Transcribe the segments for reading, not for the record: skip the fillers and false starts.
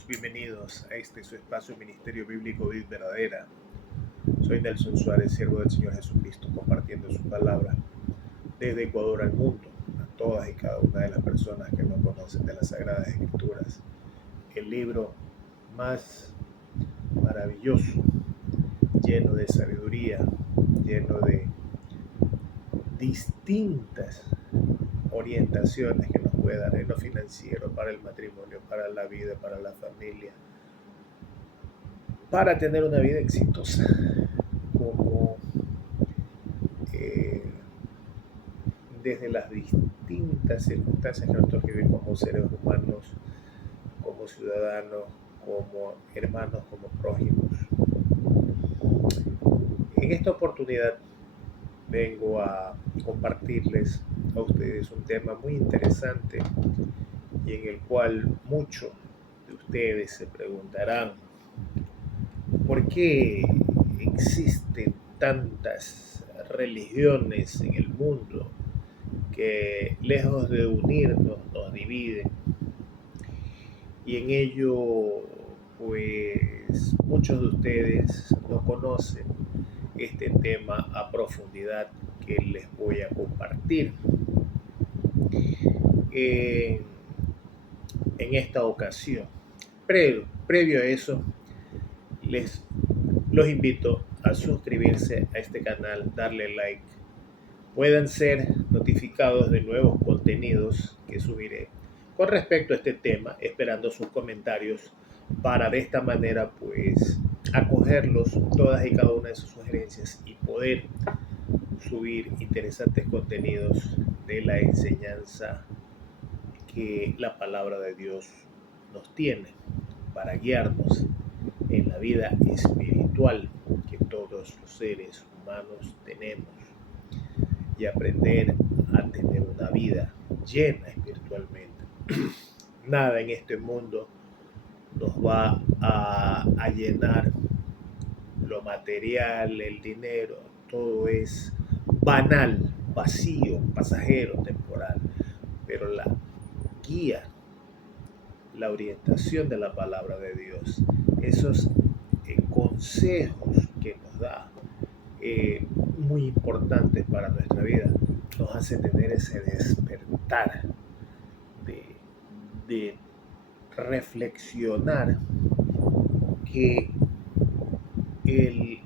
todos, bienvenidos a este su espacio Ministerio Bíblico Vid Verdadera. Soy Nelson Suárez, siervo del Señor Jesucristo, compartiendo su palabra desde Ecuador al mundo, a todas y cada una de las personas que no conocen de las Sagradas Escrituras, el libro más maravilloso, lleno de sabiduría, lleno de distintas orientaciones que nos puede dar en lo financiero, para el matrimonio, para la vida, para la familia, para tener una vida exitosa, como desde las distintas circunstancias que nosotros vivimos como seres humanos, como ciudadanos, como hermanos, como prójimos. En esta oportunidad vengo a compartirles a ustedes un tema muy interesante y en el cual muchos de ustedes se preguntarán ¿por qué existen tantas religiones en el mundo que lejos de unirnos nos dividen? Y en ello, pues muchos de ustedes no conocen este tema a profundidad que les voy a compartir. En esta ocasión, previo a eso, los invito a suscribirse a este canal, darle like, puedan ser notificados de nuevos contenidos que subiré con respecto a este tema, esperando sus comentarios para de esta manera pues acogerlos todas y cada una de sus sugerencias y poder subir interesantes contenidos de la enseñanza que la palabra de Dios nos tiene para guiarnos en la vida espiritual que todos los seres humanos tenemos y aprender a tener una vida llena espiritualmente. Nada en este mundo nos va a llenar, lo material, el dinero, todo es banal, vacío, pasajero, temporal, pero la guía, la orientación de la palabra de Dios, esos consejos que nos da, muy importantes para nuestra vida, nos hace tener ese despertar de reflexionar que el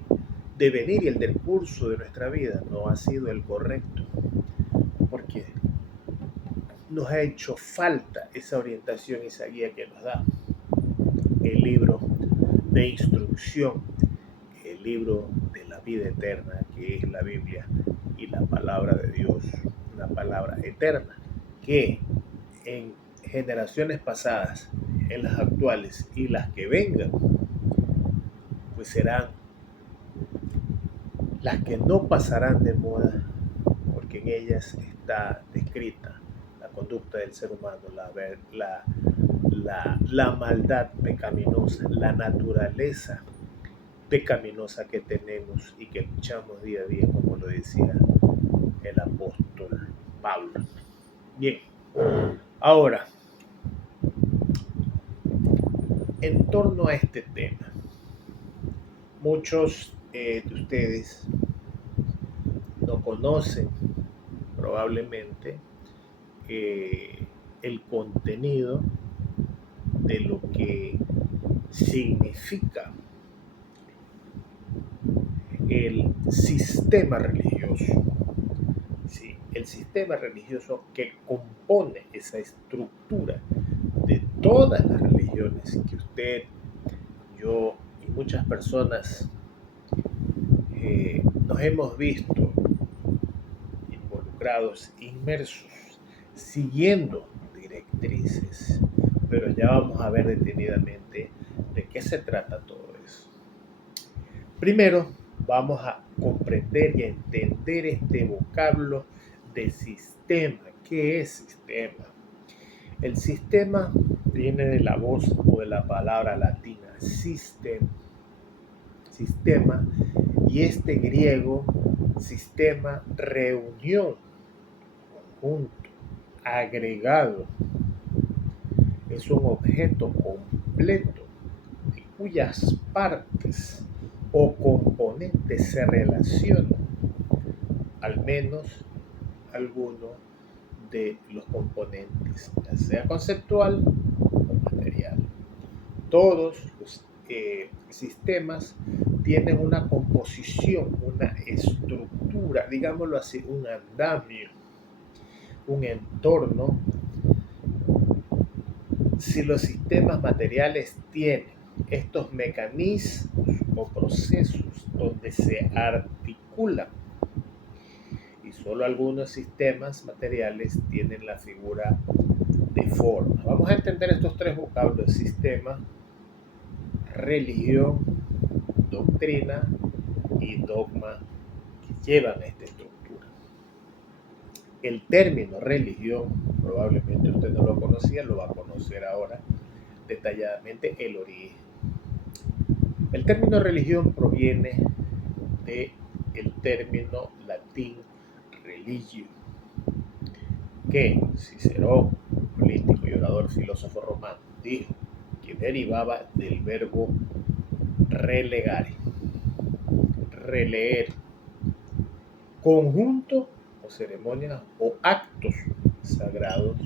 devenir y el decurso de nuestra vida no ha sido el correcto, porque nos ha hecho falta esa orientación, esa guía que nos da el libro de instrucción, el libro de la vida eterna, que es la Biblia y la palabra de Dios, una palabra eterna, que en generaciones pasadas, en las actuales y las que vengan, pues serán las que no pasarán de moda, porque en ellas está descrita la conducta del ser humano, la maldad pecaminosa, la naturaleza pecaminosa que tenemos y que luchamos día a día, como lo decía el apóstol Pablo. Bien, ahora, en torno a este tema, muchos de ustedes no conocen probablemente el contenido de lo que significa el sistema religioso. Sí, el sistema religioso que compone esa estructura de todas las religiones que usted, yo y muchas personas nos hemos visto involucrados, inmersos, siguiendo directrices, pero ya vamos a ver detenidamente de qué se trata todo eso. Primero, vamos a comprender y a entender este vocablo de sistema. ¿Qué es sistema? El sistema viene de la voz o de la palabra latina system, sistema, y este griego sistema, reunión, conjunto, agregado. Es un objeto completo de cuyas partes o componentes se relacionan al menos alguno de los componentes, ya sea conceptual o material. Todos los sistemas tienen una composición, una estructura, digámoslo así, un andamio, un entorno. Si los sistemas materiales tienen estos mecanismos o procesos donde se articulan, y solo algunos sistemas materiales tienen la figura de forma. Vamos a entender estos tres vocablos: sistema, religión, doctrina y dogma, que llevan a esta estructura. El término religión, probablemente usted no lo conocía, lo va a conocer ahora detalladamente, el origen. El término religión proviene del término latín religio, que Cicerón, político y orador filósofo romano, dijo que derivaba del verbo relegare, releer, conjunto o ceremonias o actos sagrados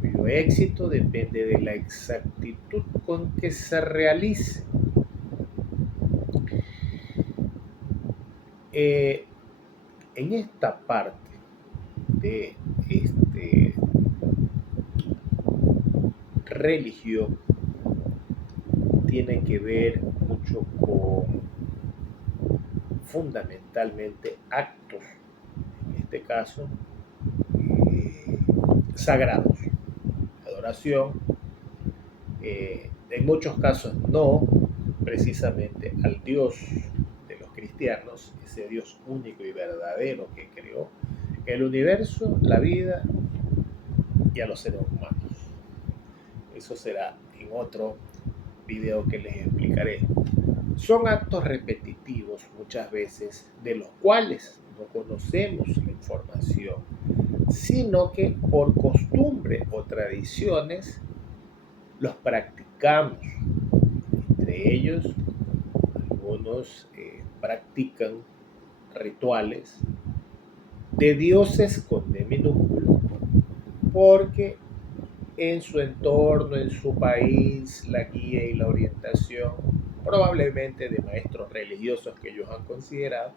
cuyo éxito depende de la exactitud con que se realice. En esta parte de religión tiene que ver mucho con fundamentalmente actos, en este caso sagrados, adoración, en muchos casos no precisamente al Dios de los cristianos, ese Dios único y verdadero que creó el universo, la vida y a los seres humanos. Eso será en otro video que les explicaré. Son actos repetitivos muchas veces de los cuales no conocemos la información, sino que por costumbre o tradiciones los practicamos. Entre ellos, algunos practican rituales de dioses con D minúsculo, porque en su entorno, en su país, la guía y la orientación, probablemente de maestros religiosos que ellos han considerado,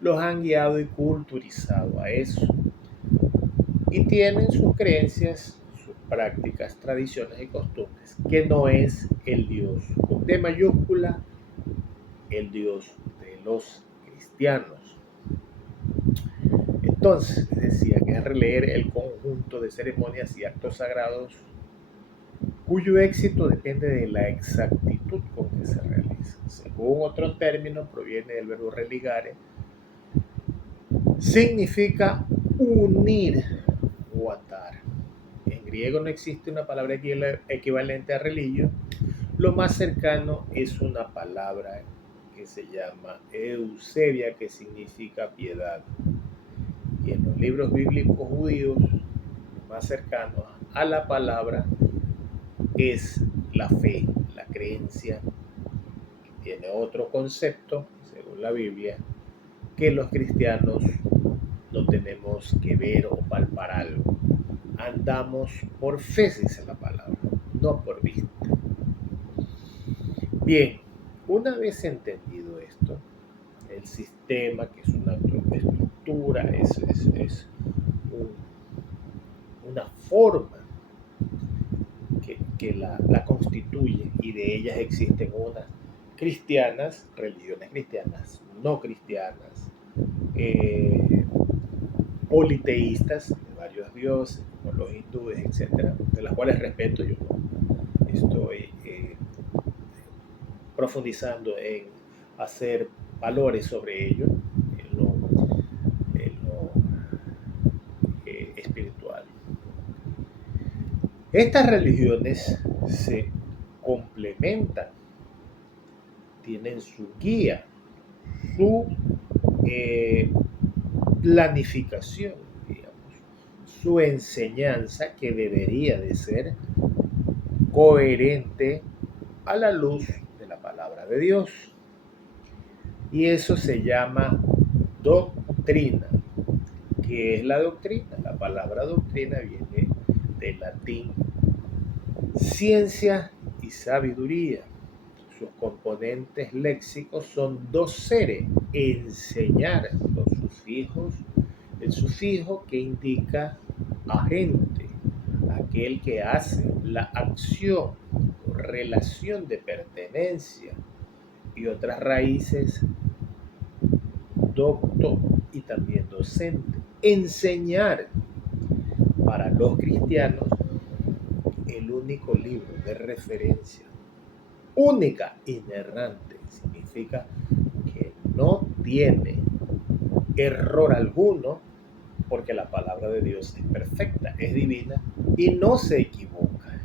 los han guiado y culturizado a eso. Y tienen sus creencias, sus prácticas, tradiciones y costumbres, que no es el Dios con D mayúscula, el Dios de los cristianos. Entonces, les decía que es releer el conjunto de ceremonias y actos sagrados cuyo éxito depende de la exactitud con que se realiza. Según otro término, proviene del verbo religare, significa unir o atar. En griego no existe una palabra equivalente a religio. Lo más cercano es una palabra que se llama eusebia, que significa piedad. Y en los libros bíblicos judíos, lo más cercano a la palabra es la fe, la creencia. Tiene otro concepto, según la Biblia, que los cristianos no tenemos que ver o palpar algo. Andamos por fe, dice la palabra, no por vista. Bien, una vez entendido esto, el sistema, que es una estructura, es una forma que la constituye, y de ellas existen unas cristianas, religiones cristianas, no cristianas, politeístas, de varios dioses, como los hindúes, etcétera, de las cuales respeto. Yo estoy profundizando en hacer valores sobre ello, en lo espiritual. Estas religiones se complementan, tienen su guía, su planificación, digamos, su enseñanza, que debería de ser coherente a la luz de la palabra de Dios. Y eso se llama doctrina. ¿Qué es la doctrina? La palabra doctrina viene del latín ciencia y sabiduría. Sus componentes léxicos son docere, enseñar, los sufijos, el sufijo que indica agente, aquel que hace la acción, relación de pertenencia, y otras raíces, docto y también docente. Enseñar, para los cristianos, el único libro de referencia, única, inerrante, significa que no tiene error alguno, porque la palabra de Dios es perfecta, es divina y no se equivoca.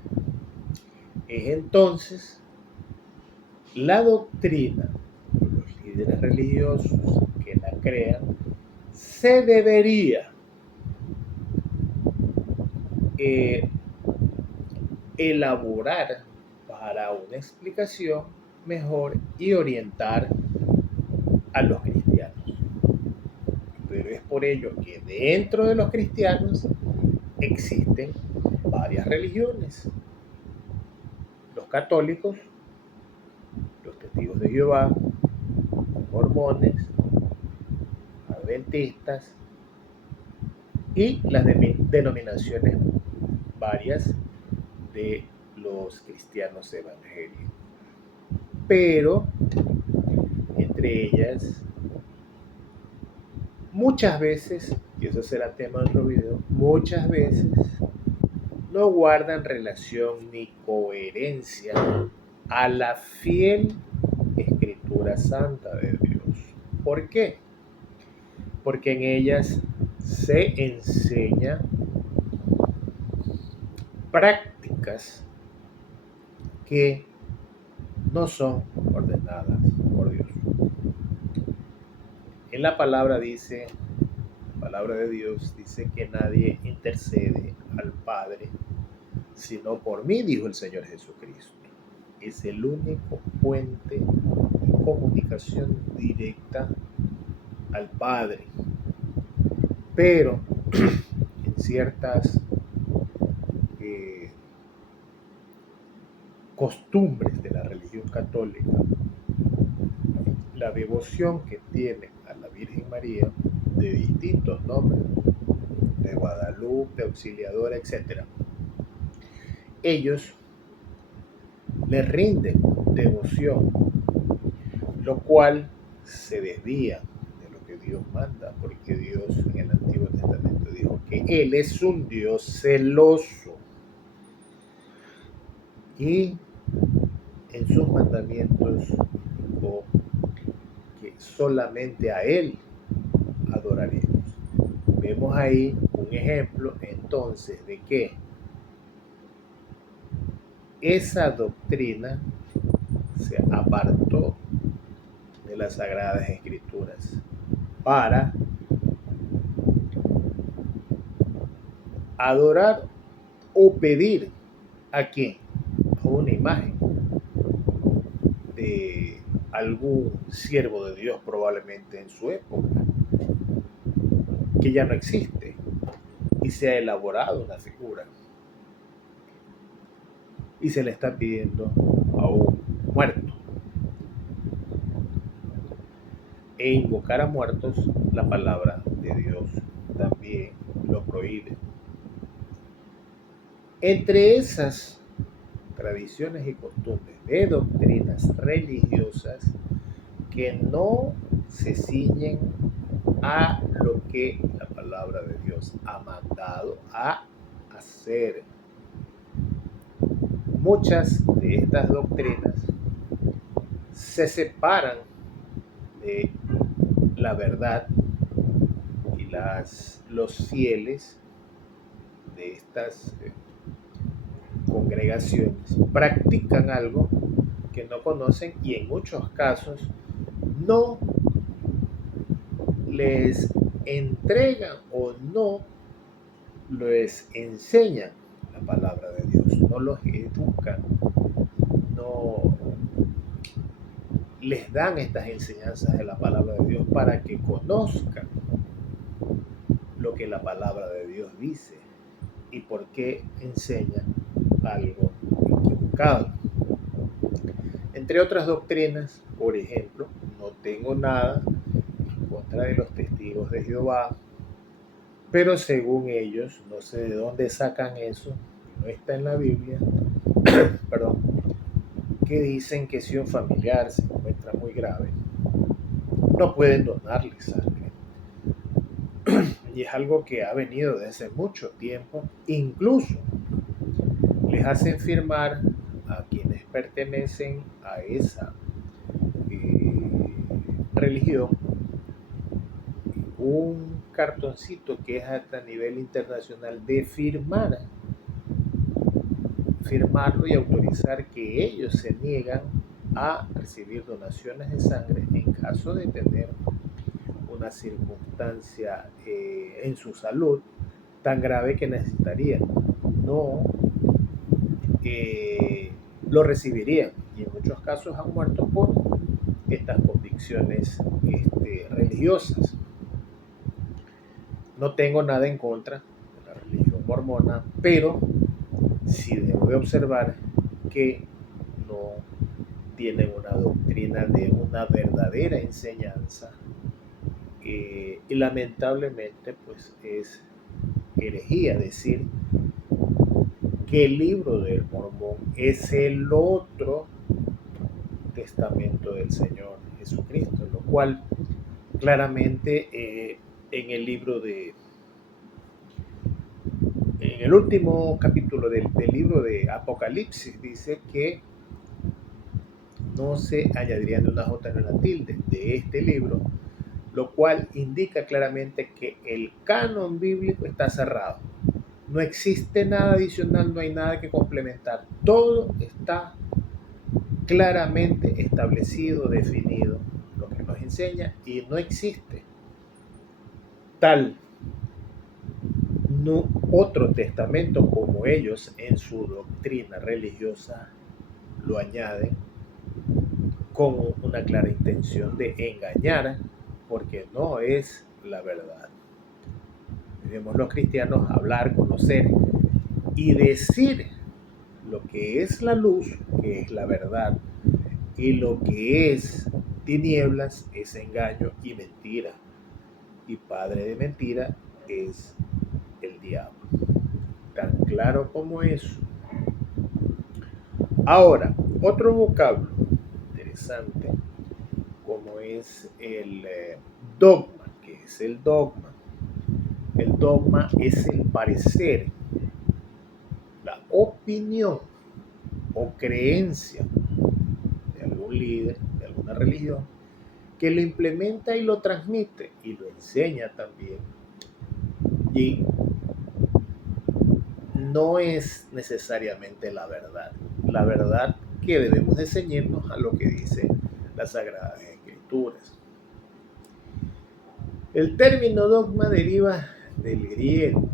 Es entonces la doctrina, los líderes religiosos que la crean, se debería elaborar para una explicación mejor y orientar a los cristianos. Pero es por ello que dentro de los cristianos existen varias religiones. Los católicos, los testigos de Jehová, mormones, adventistas y las denominaciones varias de los cristianos evangélicos. Pero entre ellas, muchas veces, y eso será tema de otro video, muchas veces no guardan relación ni coherencia a la fiel Escritura Santa de Dios. ¿Por qué? Porque en ellas se enseña prácticas que no son ordenadas por Dios. En la palabra dice, la palabra de Dios dice que nadie intercede al Padre sino por mí, dijo el Señor Jesucristo. Es el único puente de comunicación directa al Padre. Pero en ciertas costumbres de la religión católica, la devoción que tiene a la Virgen María, de distintos nombres, de Guadalupe, Auxiliadora, etc., ellos le rinden devoción, lo cual se desvía de lo que Dios manda, porque Dios en el Antiguo Testamento dijo que Él es un Dios celoso y en sus mandamientos dijo que solamente a Él adoraremos. Vemos ahí un ejemplo entonces de que esa doctrina se apartó de las Sagradas Escrituras para adorar o pedir a quién, a una imagen de algún siervo de Dios probablemente en su época, que ya no existe, y se ha elaborado una figura y se le está pidiendo a un muerto. E invocar a muertos, la palabra de Dios también lo prohíbe. Entre esas tradiciones y costumbres de doctrinas religiosas que no se ciñen a lo que la palabra de Dios ha mandado a hacer. Muchas de estas doctrinas se separan de la verdad y los fieles de estas congregaciones practican algo que no conocen y en muchos casos no les entregan o no les enseñan la palabra de Dios. no los educan, no les dan estas enseñanzas de la palabra de Dios para que conozcan lo que la palabra de Dios dice y por qué enseñan algo equivocado. Entre otras doctrinas, por ejemplo, no tengo nada en contra de los testigos de Jehová, pero según ellos, no sé de dónde sacan eso, no está en la Biblia, perdón, que dicen que si un familiar se encuentra muy grave, no pueden donarle sangre. Y es algo que ha venido desde hace mucho tiempo. Incluso les hacen firmar a quienes pertenecen a esa religión un cartoncito que es hasta a nivel internacional de firmarlo y autorizar que ellos se niegan a recibir donaciones de sangre en caso de tener una circunstancia en su salud tan grave que necesitarían. No lo recibirían y en muchos casos han muerto por estas convicciones religiosas. No tengo nada en contra de la religión mormona, pero sí debo de observar que no tienen una doctrina de una verdadera enseñanza y lamentablemente pues es herejía decir que el libro del Mormón es el otro testamento del Señor Jesucristo, lo cual claramente en el último capítulo del libro de Apocalipsis dice que no se añadiría ni una jota ni una tilde de este libro, lo cual indica claramente que el canon bíblico está cerrado. No existe nada adicional, no hay nada que complementar. Todo está claramente establecido, definido, lo que nos enseña, y no existe tal otro testamento como ellos en su doctrina religiosa lo añaden con una clara intención de engañar, porque no es la verdad. Debemos los cristianos hablar, conocer y decir lo que es la luz, que es la verdad, y lo que es tinieblas es engaño y mentira. Y padre de mentira es el diablo. Tan claro como eso. Ahora, otro vocablo interesante como es el dogma. ¿Qué es el dogma? El dogma es el parecer, la opinión o creencia de algún líder, de alguna religión, que lo implementa y lo transmite y lo enseña también. Y no es necesariamente la verdad. La verdad que debemos de ceñirnos a lo que dice las Sagradas Escrituras. El término dogma deriva del griego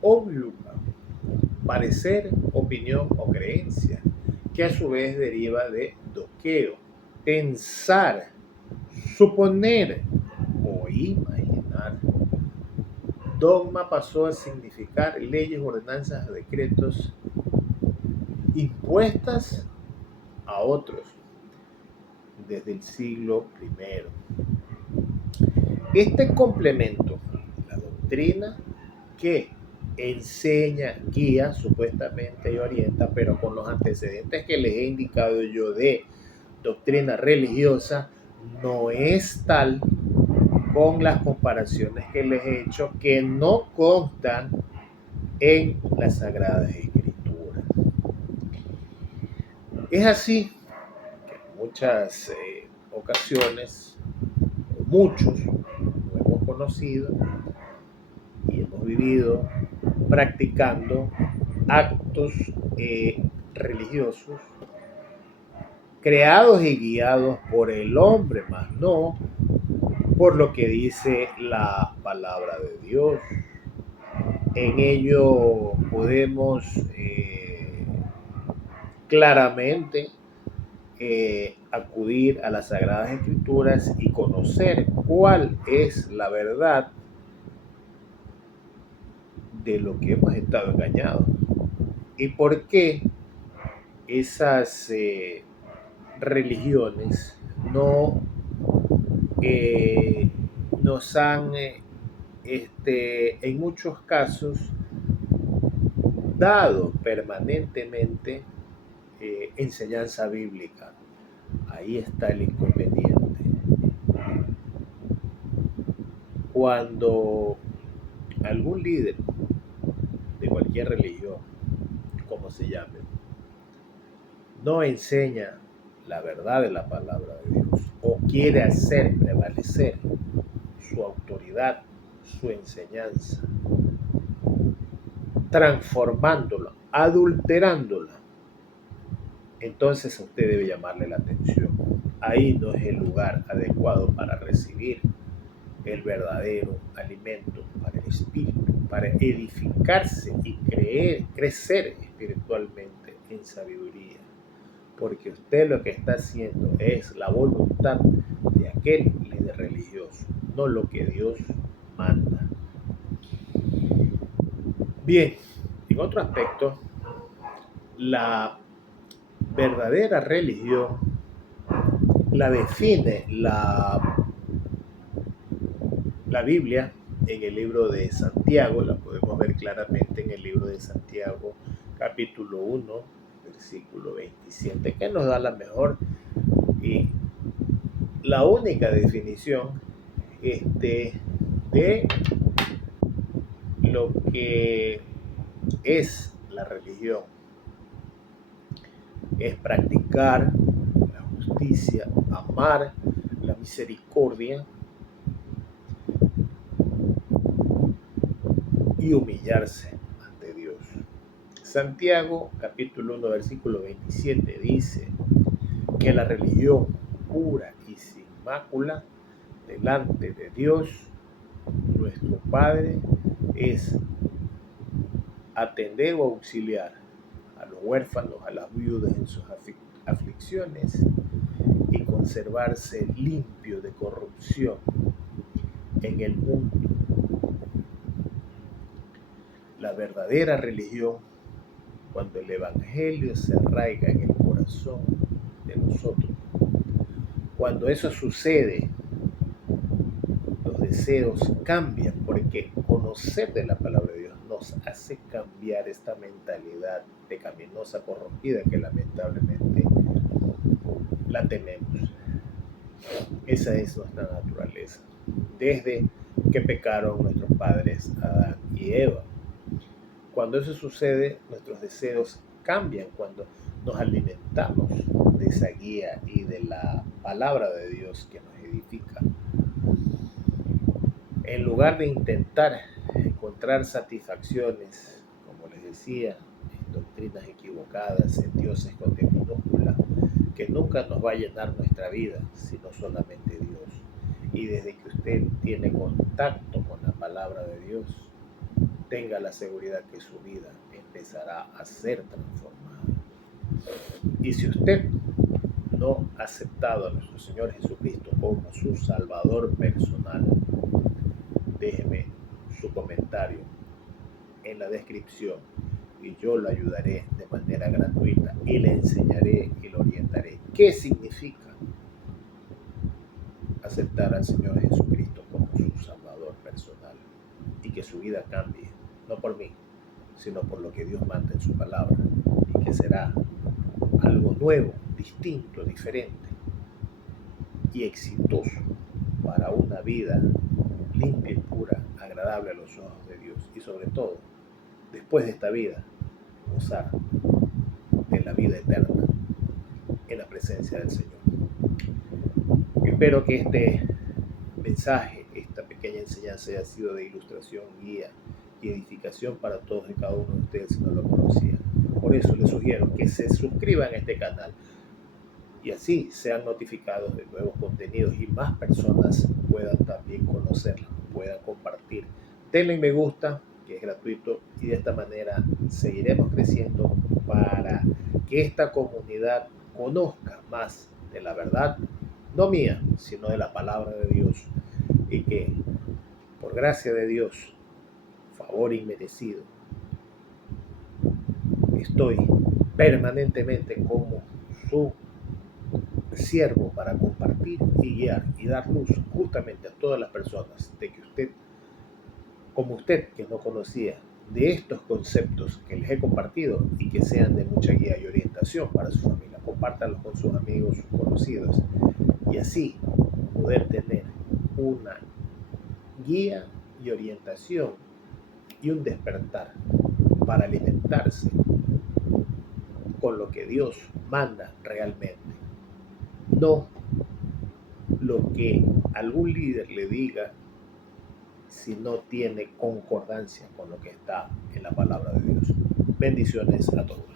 obiuma, parecer, opinión o creencia, que a su vez deriva de doqueo, pensar, suponer o imaginar. Dogma pasó a significar leyes, ordenanzas, decretos impuestas a otros desde el siglo I. Este complemento, la doctrina que enseña, guía supuestamente y orienta, pero con los antecedentes que les he indicado yo de doctrina religiosa, no es tal con las comparaciones que les he hecho que no constan en las Sagradas Escrituras. Es así que en muchas ocasiones, muchos lo hemos conocido y hemos vivido practicando actos religiosos creados y guiados por el hombre, más no por lo que dice la palabra de Dios. En ello podemos claramente acudir a las Sagradas Escrituras y conocer cuál es la verdad de lo que hemos estado engañados y por qué esas religiones no eh, nos han, en muchos casos, dado permanentemente enseñanza bíblica. Ahí está el inconveniente. Cuando algún líder de cualquier religión, como se llame, no enseña la verdad de la palabra de Dios o quiere hacer prevalecer su autoridad, su enseñanza, transformándola, adulterándola, entonces usted debe llamarle la atención. Ahí no es el lugar adecuado para recibir el verdadero alimento para el espíritu, para edificarse y crecer espiritualmente en sabiduría. Porque usted lo que está haciendo es la voluntad de aquel líder religioso, no lo que Dios manda. Bien, en otro aspecto, la verdadera religión la define la Biblia en el libro de Santiago, la podemos ver claramente en el libro de Santiago, capítulo 1, versículo 27, que nos da la mejor y la única definición de lo que es la religión. Es practicar la justicia, amar la misericordia y humillarse ante Dios. Santiago capítulo 1 versículo 27 dice que la religión pura y sin mácula delante de Dios nuestro Padre es atender o auxiliar a los huérfanos, a las viudas en sus aflicciones y conservarse limpio de corrupción en el mundo. La verdadera religión, cuando el Evangelio se arraiga en el corazón de nosotros, cuando eso sucede, los deseos cambian, porque conocer de la palabra de Dios nos hace cambiar esta mentalidad pecaminosa, corrompida, que lamentablemente la tenemos. Esa es nuestra naturaleza, desde que pecaron nuestros padres Adán y Eva. Cuando eso sucede, nuestros deseos cambian cuando nos alimentamos de esa guía y de la palabra de Dios que nos edifica. En lugar de intentar encontrar satisfacciones, como les decía, en doctrinas equivocadas, en dioses con D minúscula, que nunca nos va a llenar nuestra vida, sino solamente Dios. Y desde que usted tiene contacto con la palabra de Dios, tenga la seguridad que su vida empezará a ser transformada. Y si usted no ha aceptado a nuestro Señor Jesucristo como su Salvador personal, déjeme su comentario en la descripción y yo lo ayudaré de manera gratuita y le enseñaré y le orientaré qué significa aceptar al Señor Jesucristo como su Salvador personal y que su vida cambie, no por mí, sino por lo que Dios manda en su palabra, y que será algo nuevo, distinto, diferente y exitoso para una vida limpia y pura, agradable a los ojos de Dios, y sobre todo, después de esta vida, gozar de la vida eterna en la presencia del Señor. Espero que este mensaje, esta pequeña enseñanza haya sido de ilustración, guía y edificación para todos y cada uno de ustedes si no lo conocían. Por eso les sugiero que se suscriban a este canal y así sean notificados de nuevos contenidos y más personas puedan también conocerlo, puedan compartir. Denle me gusta, que es gratuito, y de esta manera seguiremos creciendo para que esta comunidad conozca más de la verdad, no mía, sino de la palabra de Dios, y que por gracia de Dios, favor inmerecido, estoy permanentemente como su siervo para compartir y guiar y dar luz justamente a todas las personas de que usted, como usted que no conocía de estos conceptos que les he compartido y que sean de mucha guía y orientación para su familia. Compártanlos con sus amigos, sus conocidos, y así poder tener una guía y orientación y un despertar para alimentarse con lo que Dios manda realmente, no lo que algún líder le diga si no tiene concordancia con lo que está en la palabra de Dios. Bendiciones a todos.